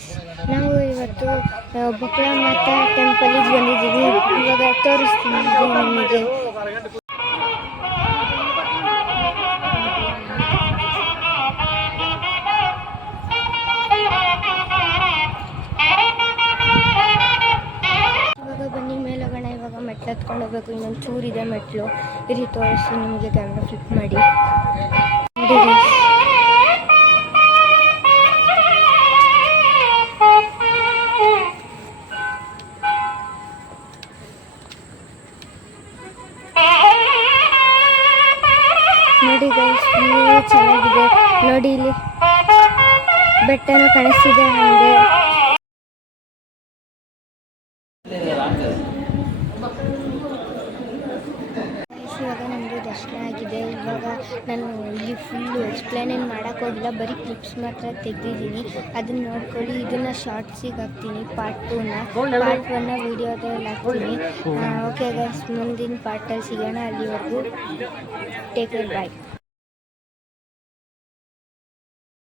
Guys, ನಾವು ಇವತ್ತು ಬಕಲಾಮಾತ ಟೆಂಪಲಿಗೆ ಬಂದಿದ್ದೀವಿ. ಇವಾಗ ತೋರಿಸ್ತೀನಿ ನಿಮಗೆ. ಇವಾಗ ಬನ್ನಿ ಮೇಲೆ ಹೋಗೋಣ. ಇವಾಗ ಮೆಟ್ಲು ಹತ್ಕೊಂಡು ಹೋಗ್ಬೇಕು. ಇನ್ನೊಂದು ಚೂರಿದೆ ಮೆಟ್ಲು. ಇರಿ ತೋರಿಸಿ ನಿಮಗೆ, ಕ್ಯಾಮ್ರಾ ಫ್ಲಿಪ್ ಮಾಡಿ ನೋಡಿ ಗೈಸ್, ವ್ಯೂ ಚೆನ್ನಾಗಿದೆ ನೋಡಿ. ಇಲ್ಲಿ ಬೆಟ್ಟನೂ ಕಾಣಿಸ್ತಿದೆ ನನಗೆ. ಇವಾಗ ನಮ್ಮದು ದರ್ಶನ ಆಗಿದೆ. ಇವಾಗ ನಾನು ಇಲ್ಲಿ ಫುಲ್ಲು ಎಕ್ಸ್ಪ್ಲೇನ್ ಏನು ಮಾಡೋಕ್ಕೋಗಿಲ್ಲ, ಬರೀ ಕ್ಲಿಪ್ಸ್ ಮಾತ್ರ ತೆಗೆದಿದ್ದೀನಿ. ಅದನ್ನು ನೋಡ್ಕೊಳ್ಳಿ. ಇದನ್ನು ಶಾರ್ಟ್ಸಿಗೆ ಹಾಕ್ತೀನಿ, ಪಾರ್ಟ್ 2ನ. ಪಾರ್ಟ್ 1ನ ವೀಡಿಯೋದಲ್ಲಿ ಹಾಕ್ತೀನಿ. ಓಕೆ ಗೈಸ್, ಮುಂದಿನ ಪಾರ್ಟಲ್ಲಿ ಸಿಗೋಣ. ಅಲ್ಲಿವರೆಗೂ ಟೇಕ್ ಕೇರ್, ಬಾಯ್.